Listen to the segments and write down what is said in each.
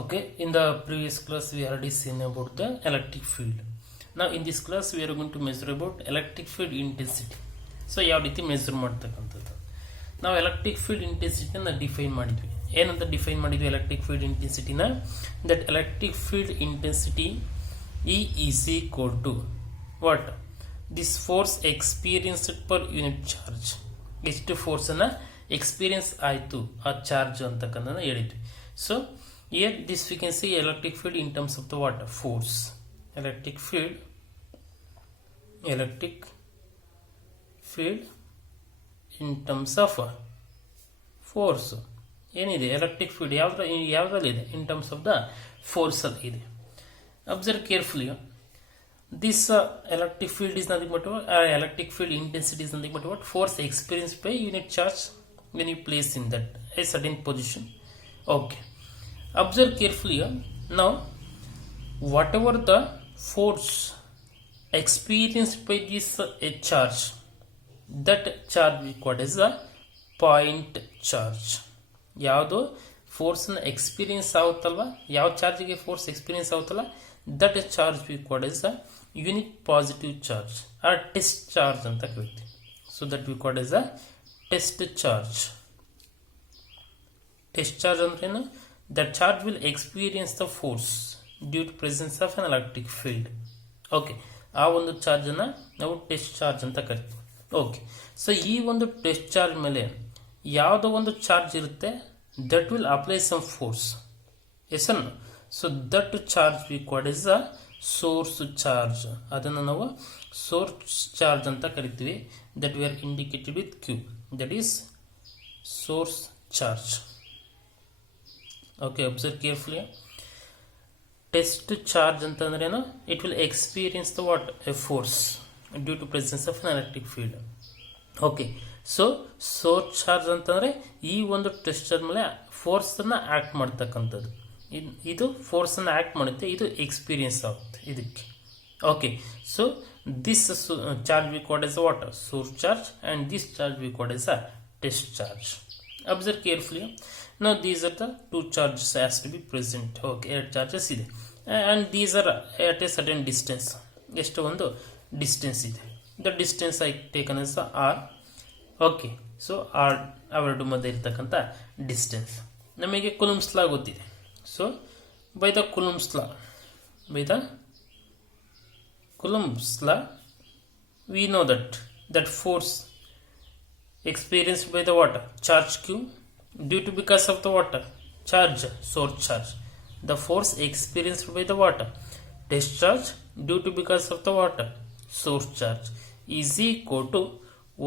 Okay, in the previous class we already seen about the electric field. Now in this class we are going to measure about electric field intensity. So ಯಾವ ರೀತಿ measure ಮಾಡ್ತಕ್ಕಂಥದ್ದು. ನಾವು electric field ಇಂಟೆನ್ಸಿಟಿನ define ಮಾಡಿದ್ವಿ. ಏನಂತ define ಮಾಡಿದ್ವಿ electric field ಇಂಟೆನ್ಸಿಟಿನ? That electric field intensity E is equal to what? This force experienced per unit charge. ಎಷ್ಟು force ಅನ್ನ ಎಕ್ಸ್ಪೀರಿಯನ್ಸ್ ಆಯಿತು ಆ ಚಾರ್ಜ್ ಅಂತಕ್ಕಂಥದ್ದನ್ನ ಹೇಳಿದ್ವಿ. So here this we can see electric field in terms of the what? Force. Electric field in terms of force. ಏನಿದೆ electric field ಯಾವ್ದ್ರಲ್ಲಿದೆ? In terms of the force ಅಲ್ಲಿ ಇದೆ. Observe carefully. This electric field is nothing but what? Electric field intensity is nothing but what? Force experienced by unit charge when you place in that a certain position. Okay. Observe carefully. Now, whatever the force experienced by this charge, that charge we call as a point charge. ಯಾವುದು force experience ಆಗುತ್ತಲ್ವ, ಯಾವ ಚಾರ್ಜ್ಗೆ force experience ಆಗುತ್ತಲ್ಲ, that charge we called as a unit positive charge or test charge ಅಂತ ಕರಿತೀವಿ. So that we called as a test charge. Test charge ಅಂದ್ರೆ ಏನು? That charge will experience the force due to presence of an electric field. Okay, ಆ ಒಂದು charge ಅನ್ನ ನಾವು test charge ಅಂತ ಕರಿತೀವಿ. ಓಕೆ, ಸೊ ಈ ಒಂದು ಟೆಸ್ಟ್ ಚಾರ್ಜ್ ಮೇಲೆ ಯಾವುದೋ ಒಂದು ಚಾರ್ಜ್ ಇರುತ್ತೆ, that will apply some force. Yes an. So that charge we called is a source charge. ಅದನ್ನು ನಾವು ಸೋರ್ಸ್ ಚಾರ್ಜ್ ಅಂತ ಕರಿತೀವಿ. That we are indicated with Q. That is source charge. Okay, observe carefully. Test charge ಅಂತಂದ್ರೆ ಏನು? It will experience the what? A force due to presence of an electric field. Okay, so source charge ಅಂತಂದ್ರೆ ಈ ಒಂದು test charge ಮೇಲೆ force ಅನ್ನ act ಮಾಡ್ತಕ್ಕಂಥದ್ದು. ಇದು force ಅನ್ನ ಆಕ್ಟ್ ಮಾಡುತ್ತೆ, ಇದು ಎಕ್ಸ್ಪೀರಿಯನ್ಸ್ ಆಗುತ್ತೆ ಇದಕ್ಕೆ. Okay, so this charge we called S what? Source charge. And this charge we called as a test charge. Observe carefully. Now these are the two charges has to be present. Okay, ಎರಡು charges ಇದೆ and these are at a certain distance. ಎಷ್ಟು ಒಂದು distance ಇದೆ. The distance I taken as r. Okay, so r ಅವೆರಡು ಮಧ್ಯೆ ಇರ್ತಕ್ಕಂಥ distance. ನಮಗೆ ಕುಲುಮ್ಸ್ ಲಾ ಗೊತ್ತಿದೆ. So by the Coulomb's law we know that force experienced by the water charge q due to because of the water charge, source charge, the force experienced by the water test charge due to because of the water source charge is equal to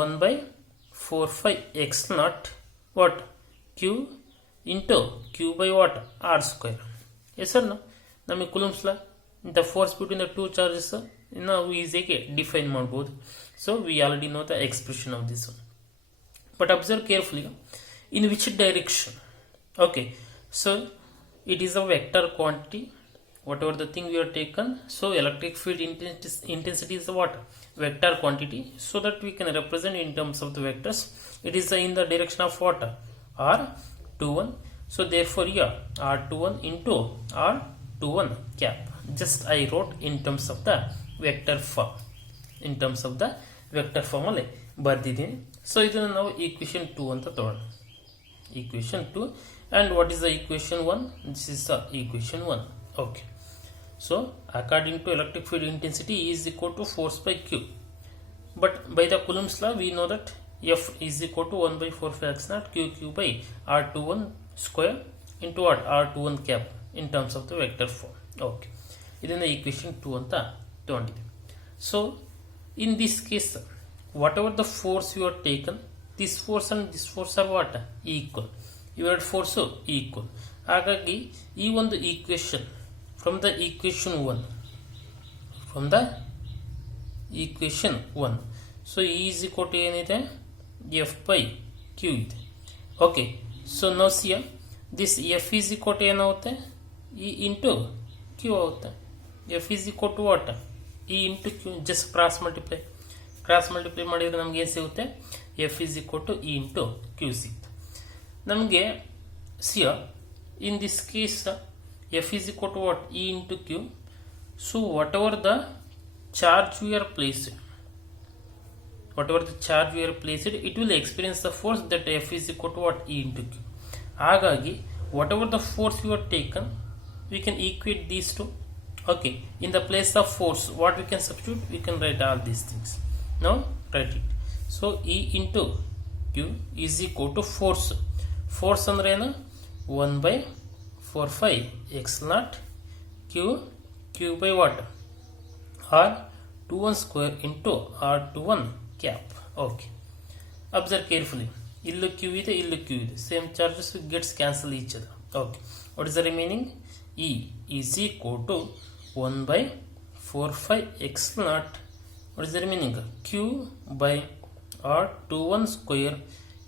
1 by 4 x naught what? Q into q by what? R square. Yes or no? ನಮಗೆ ಕುಲುಮ್ಸ್ ಲಾ the force between the two charges ನಾವು ಈಸಿಯಾಗಿ define ಮಾಡಬಹುದು. So we already know the expression of this one. But observe carefully. In which direction? Okay, so it is a vector quantity, whatever the thing we are taken. So electric field intensity is what? Vector quantity, so that we can represent in terms of the vectors. It is in the direction of what? R21. So therefore here R21 into R21 cap. Just I wrote in terms of the vector form. In terms of the vector form ಅಲ್ಲಿ ಬರ್ದಿದ್ದೀನಿ. So ಇದನ್ನು ನಾವು equation 2 ಅಂತ ತಗೊಳ್ಳೋಣ. Equation 2. And what is the equation 1? This is the equation 1. Okay, so according to electric field intensity E is equal to force by q, but by the Coulomb's law we know that F is equal to 1 by 4 x naught q by r21 square into what? R21 cap in terms of the vector form. Okay, ಇದನ್ನ equation 2 ಅಂತ ತಗೊಂಡಿದ್ದೀವಿ. So in this case whatever the force you are taken, this force and this force are what? Equal. ಇವೆರಡು force equal. ಹಾಗಾಗಿ ಈ ಒಂದು equation from the equation 1 so is equal to ಏನಿದೆ? F by Q ಇದೆ. Okay, so now see this F is equal to ಏನಾಗುತ್ತೆ? E into Q ಆಗುತ್ತೆ. F is equal to what? E into Q. Just cross multiply ಮಾಡಿದರೆ ನಮ್ಗೆ ಏನು ಸಿಗುತ್ತೆ? F is equal to E into Q ಸಿಗುತ್ತೆ ನಮಗೆ. in this case F is equal to what? E into Q. So whatever the charge we are placed, it will experience the force that F is equal to what? E into Q. Hagagi, whatever the force you have taken, we can equate these two. Okay, in the place of force, what we can substitute? We can write all these things. Now write it. So E into Q is equal to force. Force andre ena 1 by 4 5 x naught q by what? R21 square into R21 cap. Okay. Observe carefully. Illu q ide, illu q ide. Same charges gets cancel each other. Okay. What is the remaining? E is equal to 1 by 4 5 x naught. What is the remaining? Q by R21 square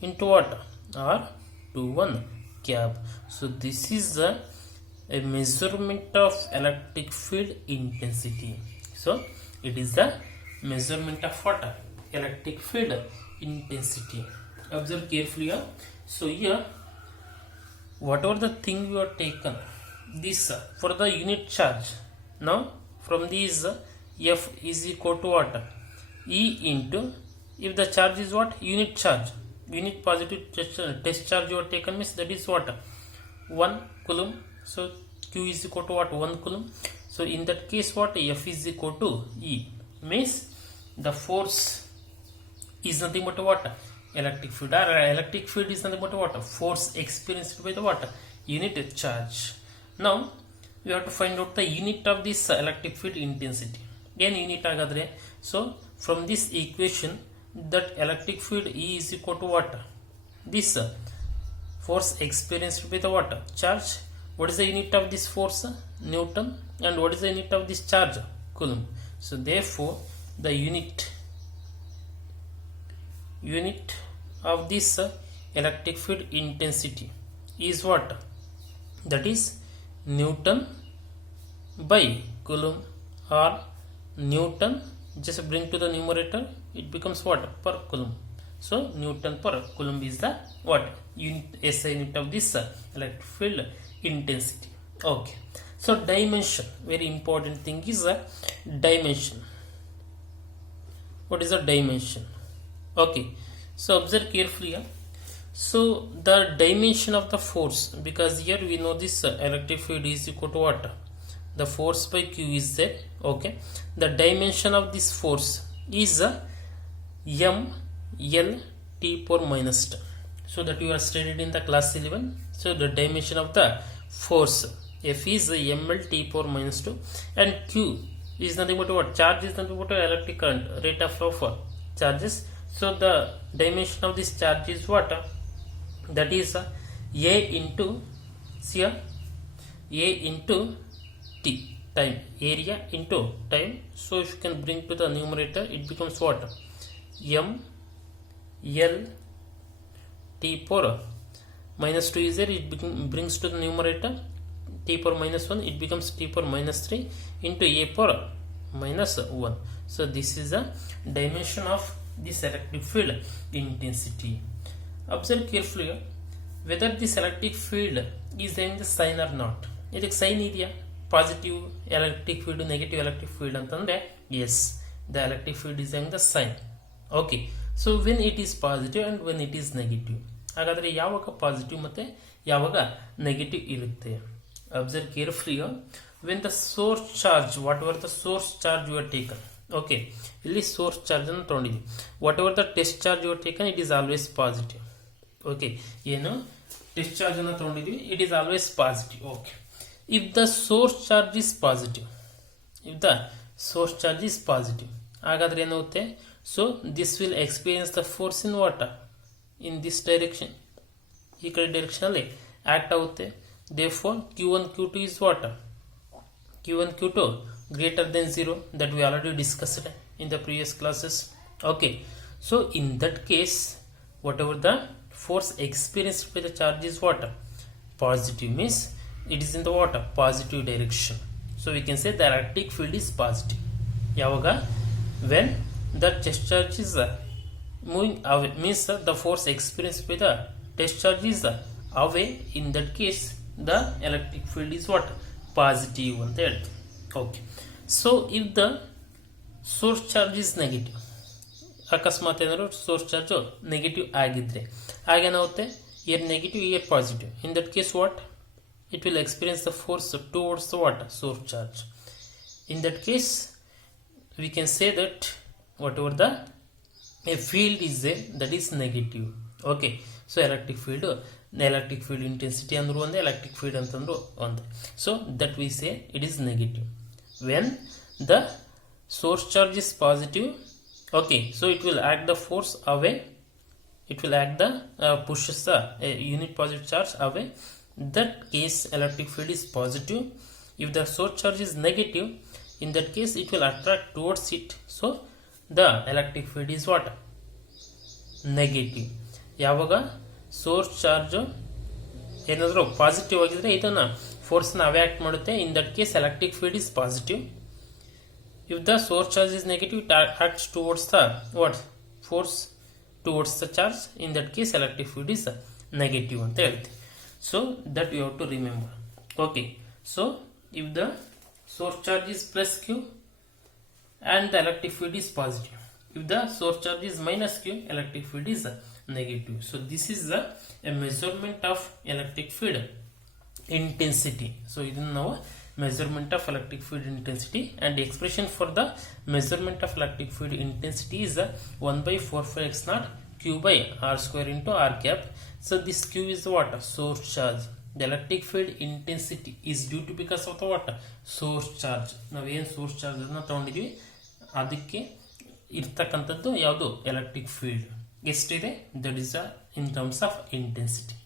into what? R21 cap. So this is a measurement of electric field intensity. So it is the measurement of what? Electric field intensity. Observe carefully here. So here, whatever the thing you are taken, this for the unit charge. Now from these F is equal to what? E into, if the charge is what? Unit charge. Unit positive test charge you are taken means that is what? 1 coulomb. So Q is equal to what? 1 coulomb. So in that case what? F is equal to E. Means the force is nothing but what? Electric field. Or electric field is nothing but what? Force experienced by the what? Unit charge. Now we have to find out the unit of this electric field intensity. Again unit agadre. So from this equation, that electric field E is equal to what? This force experienced by the what? Charge. What is the unit of this force? Newton. And what is the unit of this charge? Coulomb. So therefore the unit of this electric field intensity is what? That is Newton by Coulomb, or Newton, just bring to the numerator, it becomes what? Per Coulomb. So Newton per Coulomb is the what? Unit, SI unit of this electric field intensity. Okay. So dimension, very important thing is dimension. What is the dimension? Okay. So observe carefully here. So the dimension of the force, because here we know this electric field is equal to what? The force by Q is there. Okay. The dimension of this force is M L T power minus 10. So that you are studied in the class 11. So the dimension of the force F is M L T power minus 2, and Q is nothing but what? Charge is nothing but electric current, rate of flow for charges. So the dimension of this charge is what? That is A into T, time, area into time. So if you can bring to the numerator, it becomes what? M L T power minus 2 is there, it brings to the numerator T power minus 1, it becomes T power minus 3 into A power minus 1. So this is the dimension of this electric field intensity. Observe carefully whether this electric field is having the sign or not. ಇದಕ್ಕೆ sign ಇದೆಯಾ? Positive electric field, negative electric field ಅಂತಂದ್ರೆ yes, the electric field is hang the sign. Okay. So when it is positive and when it is negative. ಹಾಗಾದ್ರೆ ಯಾವಾಗ positive ಮತ್ತೆ ಯಾವಾಗ negative ಇರುತ್ತೆ? Observe carefully. When the source charge, whatever the source charge you are taken. Okay, ಇಲ್ಲಿ source charge ಅನ್ನು ತಗೊಂಡಿದ್ವಿ. Whatever the test charge you are taken, it is always positive. Okay, ಏನು test charge ಅನ್ನು ತಗೊಂಡಿದ್ವಿ, it is always positive. Okay. If the source charge is positive, ಹಾಗಾದ್ರೆ ಏನಾಗುತ್ತೆ? So this will experience the force in what? In this direction, ಈ ಕಡೆ direction ಅಲ್ಲಿ act ಆಗುತ್ತೆ. therefore Q1 Q2 is what? Q1 Q2 greater than 0, that we already discussed in the previous classes. Okay, so in that case whatever the force experienced by the charge is what? Positive, means it is in the what? Positive direction. So we can say the electric field is positive. Yavaga? When the test charge is moving away, means the force experienced by the test charge is away. In that case the electric field is what? Positive ಅಂತ ಹೇಳ್ತೀವಿ. Okay, so if the source charge is negative, ಅಕಸ್ಮಾತ್ ಏನಾದ್ರು source charge negative ಆಗಿದ್ರೆ ಆಗೇನಾಗುತ್ತೆ, here negative, here positive. In that case what? It will experience the force towards the what? Source charge. In that case we can say that whatever the a field is there, that is negative. Okay, so electric field intensity andru onde, electric field antandru onde. So that we say it is negative. When the source charge is positive, okay, so it will act the force away, it will act the pushes the unit positive charge away. That case electric field is positive. If the source charge is negative, in that case it will attract towards it, so the electric field is what? Negative. ಯಾವಾಗ source charge ಏನಾದರೂ positive ಆಗಿದ್ರೆ ಇದನ್ನ ಫೋರ್ಸ್ನ ಅವ್ಯಾಕ್ಟ್ ಮಾಡುತ್ತೆ. In that case electric field is positive. If the source charge is negative, it acts towards the what? Force towards the charge. In that case electric field is negative ಅಂತ ಹೇಳ್ತೀವಿ. So that you have to remember. Okay, so if the source charge is plus q and the electric field is positive, if the source charge is minus q, electric field is negative. So this is a measurement of electric field intensity. So ಇದನ್ನು ನಾವು measurement of electric field intensity, and the expression for the measurement of electric field intensity is 1/4πx0 q by r square into r cap. So this q is the what? Source charge. The electric field intensity is due to because of the what? Source charge. ನಾವು ಏನು source charge ಅನ್ನು ತಗೊಂಡಿದ್ವಿ ಅದಕ್ಕೆ ಇರ್ತಕ್ಕಂಥದ್ದು ಯಾವುದು? Electric field ಎಷ್ಟಿದೆ, that is in terms of intensity.